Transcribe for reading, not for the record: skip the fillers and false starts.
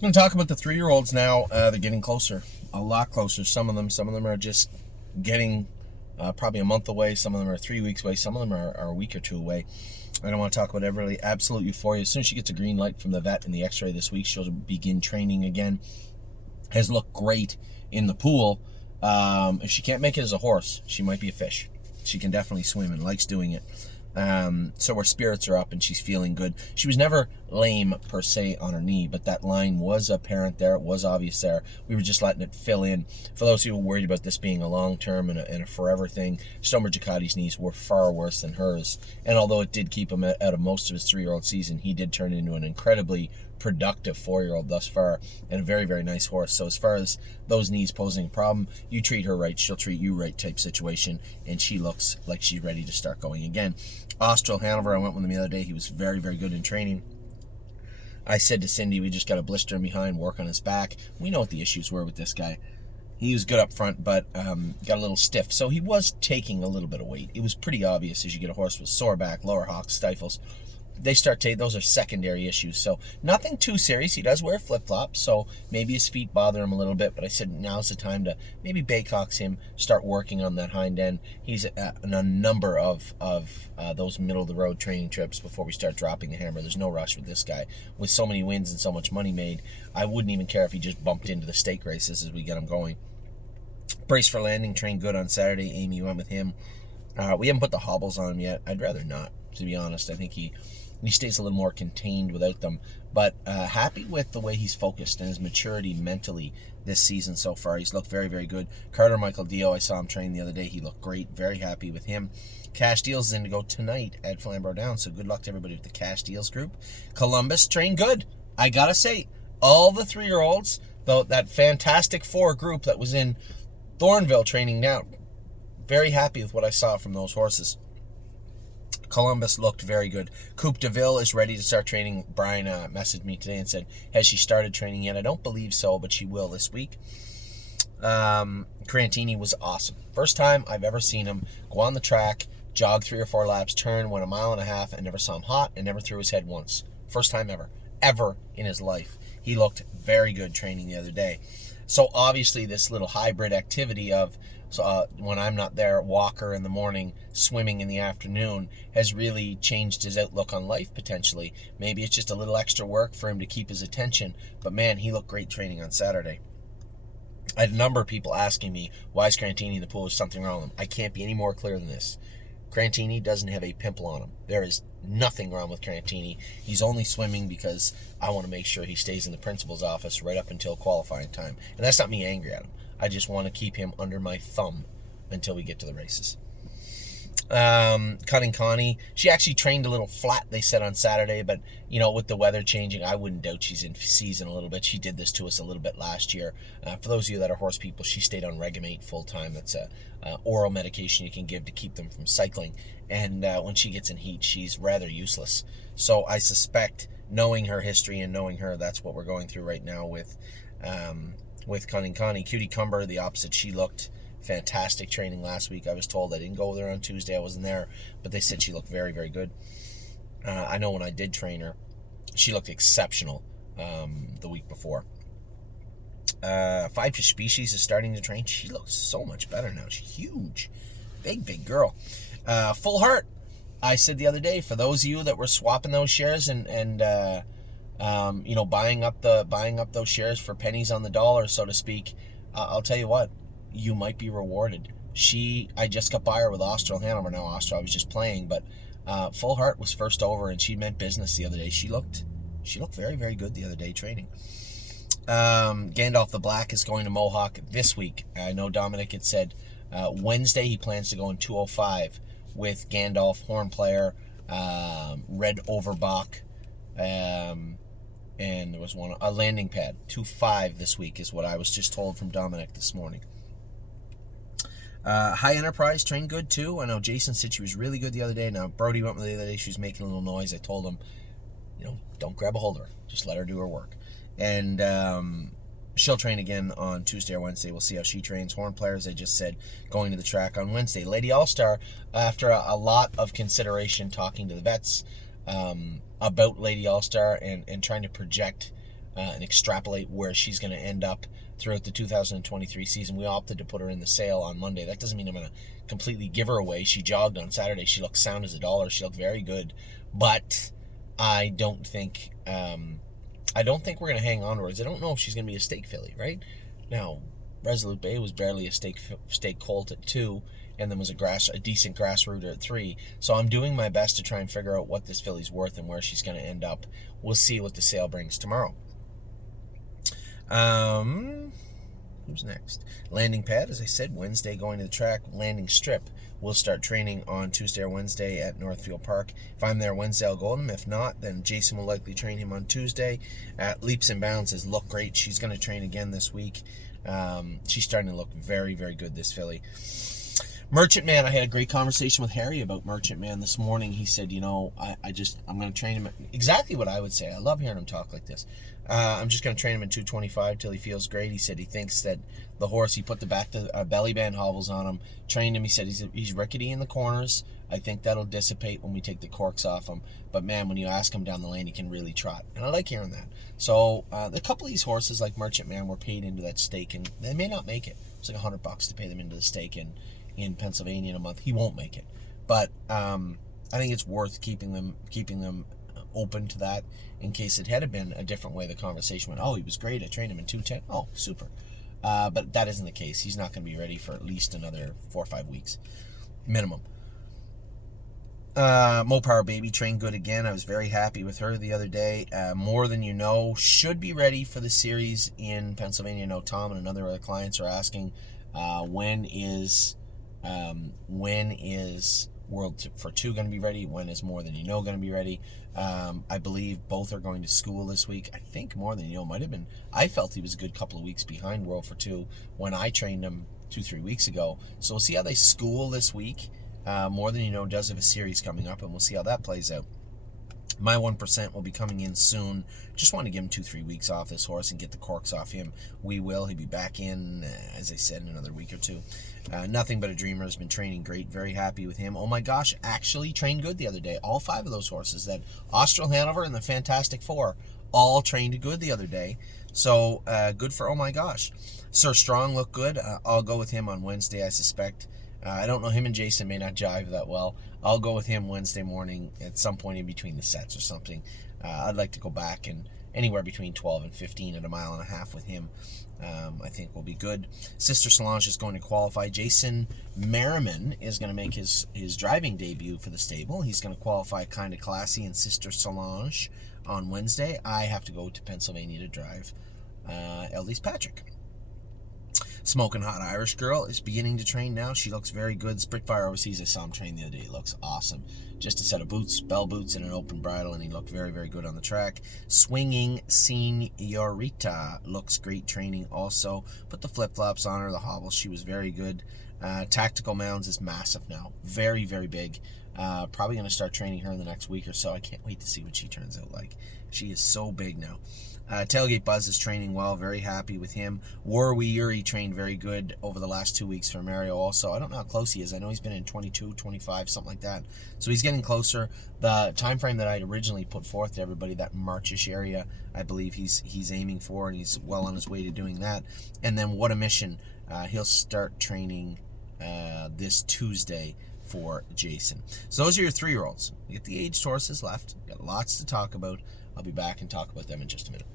I'm going to talk about the 3-year-olds now. They're getting closer, a lot closer. Some of them are just getting probably a month away. Some of them are 3 weeks away. Some of them are a week or two away. I don't want to talk about every absolute euphoria. As soon as she gets a green light from the vet in the x-ray this week, she'll begin training again. Has looked great in the pool. If she can't make it as a horse, she might be a fish. She can definitely swim and likes doing it. So her spirits are up and she's feeling good. She was never lame per se on her knee, but that line was apparent there. It was obvious there. We were just letting it fill in. For those who were worried about this being a long-term and a forever thing, Stomer Giacotti's knees were far worse than hers. And although it did keep him out of most of his 3-year-old season, he did turn into an incredibly productive 4-year-old thus far, and a very, very nice horse. So as far as those knees posing a problem, you treat her right, she'll treat you right type situation, and she looks like she's ready to start going again. Austral Hanover, I went with him the other day. He was very, very good in training. I said to Cindy, we just got a blister in behind, work on his back. We know what the issues were with this guy. He was good up front, but got a little stiff. So he was taking a little bit of weight. It was pretty obvious as you get a horse with sore back, lower hocks, stifles. They start to, those are secondary issues. So nothing too serious. He does wear flip-flops, so maybe his feet bother him a little bit, but I said now's the time to maybe Baycox him, start working on that hind end. He's on a number of those middle-of-the-road training trips before we start dropping the hammer. There's no rush with this guy. With so many wins and so much money made, I wouldn't even care if he just bumped into the stake races as we get him going. Brace for Landing trained good on Saturday. Amy went with him. We haven't put the hobbles on him yet. I'd rather not, to be honest. I think he stays a little more contained without them. But happy with the way he's focused and his maturity mentally this season so far. He's looked very, very good. Carter Michael Dio, I saw him train the other day. He looked great. Very happy with him. Cash Deals is in to go tonight at Flamborough Downs, so good luck to everybody with the Cash Deals group. Columbus trained good. I gotta say, all the 3-year-olds, though, that Fantastic Four group that was in Thornville training now, very happy with what I saw from those horses. Columbus looked very good. Coupe de Ville is ready to start training. Brian messaged me today and said, has she started training yet? I don't believe so, but she will this week. Crantini was awesome. First time I've ever seen him go on the track, jog 3 or 4 laps, turn, went a mile and a half, and never saw him hot and never threw his head once. First time ever in his life. He looked very good training the other day. So obviously this little hybrid activity of when I'm not there, Walker in the morning, swimming in the afternoon, has really changed his outlook on life potentially. Maybe it's just a little extra work for him to keep his attention, but man, he looked great training on Saturday. I had a number of people asking me, why is Crantini in the pool? Is something wrong with him? I can't be any more clear than this. Crantini doesn't have a pimple on him. There is nothing wrong with Crantini. He's only swimming because I want to make sure he stays in the principal's office right up until qualifying time. And that's not me angry at him. I just want to keep him under my thumb until we get to the races. Cunning Connie, she actually trained a little flat, they said on Saturday, but with the weather changing, I wouldn't doubt she's in season a little bit. She did this to us a little bit last year. For those of you that are horse people, she stayed on Regamate full time. That's a oral medication you can give to keep them from cycling, and when she gets in heat, she's rather useless. So I suspect, knowing her history and knowing her, that's what we're going through right now with Cunning Connie. Cutie Cumber, the opposite. She looked fantastic training last week. I was told I didn't go with her on Tuesday. I wasn't there, but they said she looked very, very good. I know when I did train her, she looked exceptional the week before. Five Fish Species is starting to train. She looks so much better now. She's huge. Big girl. Full Heart, I said the other day, for those of you that were swapping those shares and buying up those shares for pennies on the dollar, so to speak, I'll tell you what, you might be rewarded. I just got by her with Austral Hanover. Now Austral, I was just playing, but Full Heart was first over, and she meant business the other day. She looked very, very good the other day training. Gandalf the Black is going to Mohawk this week. I know Dominic had said Wednesday he plans to go in 205 with Gandalf, Horn Player, Red Overbach, and there was a landing pad. 2.5 this week is what I was just told from Dominic this morning. High Enterprise trained good too. I know Jason said she was really good the other day. Now Brody went with the other day. She was making a little noise. I told him, don't grab a hold of her. Just let her do her work. And she'll train again on Tuesday or Wednesday. We'll see how she trains. Horn Player, as I just said, going to the track on Wednesday. Lady All-Star, after a lot of consideration, talking to the vets about Lady All-Star and trying to project and extrapolate where she's going to end up throughout the 2023 season. We opted to put her in the sale on Monday. That doesn't mean I'm going to completely give her away. She jogged on Saturday. She looked sound as a dollar. She looked very good, but I don't think we're going to hang on to her. I don't know if she's going to be a stake filly, right? Now, Resolute Bay was barely a stake colt at 2, and then was a decent grass rooter at 3. So I'm doing my best to try and figure out what this filly's worth and where she's going to end up. We'll see what the sale brings tomorrow. Who's next? Landing Pad, as I said, Wednesday going to the track. Landing Strip will start training on Tuesday or Wednesday at Northfield Park. If I'm there Wednesday, I'll go with him. If not, then Jason will likely train him on Tuesday. At Leaps and Bounds has looked great. She's going to train again this week. She's starting to look very, very good, this filly. Merchant Man, I had a great conversation with Harry about Merchant Man this morning. He said, I'm going to train him. Exactly what I would say. I love hearing him talk like this. I'm just going to train him in 225 till he feels great. He said he thinks that the horse, he put the belly band hobbles on him, trained him. He said he's rickety in the corners. I think that'll dissipate when we take the corks off him. But man, when you ask him down the lane, he can really trot. And I like hearing that. So a couple of these horses like Merchant Man were paid into that stake, and they may not make it. It's like $100 to pay them into the stake in Pennsylvania in a month. He won't make it. But I think it's worth keeping them open to that in case it had been a different way. The conversation went, oh, he was great. I trained him in 210. Oh, super. But that isn't the case. He's not going to be ready for at least another 4 or 5 weeks minimum. Mopower Baby trained good again. I was very happy with her the other day. More Than You Know should be ready for the series in Pennsylvania. I know Tom and other clients are asking when is World for 2 going to be ready? When is More Than You Know going to be ready? I believe both are going to school this week. I think More Than You Know might have been. I felt he was a good couple of weeks behind World for 2 when I trained him 2-3 weeks ago. So we'll see how they school this week. More Than You Know does have a series coming up, and we'll see how that plays out. My 1% will be coming in soon. Just want to give him 2-3 weeks off this horse and get the corks off him. We will. He'll be back in, as I said, in another week or 2. Nothing But a Dreamer has been training great. Very happy with him. Oh my gosh, actually trained good the other day. All 5 of those horses, that Austral Hanover and the Fantastic Four, all trained good the other day. So good for Oh My Gosh. Sir Strong looked good. I'll go with him on Wednesday, I suspect. I don't know, him and Jason may not jive that well. I'll go with him Wednesday morning at some point in between the sets or something. I'd like to go back and anywhere between 12 and 15 at 1.5 miles with him. I think will be good. Sister Solange is going to qualify. Jason Merriman is going to make his driving debut for the stable. He's going to qualify Kinda Classy and Sister Solange on Wednesday. I have to go to Pennsylvania to drive Eldest Patrick. Smoking Hot Irish Girl is beginning to train now. She looks very good. Spitfire Overseas, I saw him train the other day. He looks awesome. Just a set of boots, bell boots, and an open bridle, and he looked very, very good on the track. Swinging Senorita looks great training also. Put the flip-flops on her, the hobbles. She was very good. Tactical Mounds is massive now. Very, very big. Probably going to start training her in the next week or so. I can't wait to see what she turns out like. She is so big now. Tailgate Buzz is training well. Very happy with him. Warwi Yuri trained very good over the last 2 weeks for Mario also. I don't know how close he is. I know he's been in 22, 25, something like that. So he's getting closer. The time frame that I originally put forth to everybody, that Marchish area, I believe he's aiming for, and he's well on his way to doing that. And then What a Mission. He'll start training this Tuesday for Jason. So those are your 3-year-olds. We get the aged horses left. We've got lots to talk about. I'll be back and talk about them in just a minute.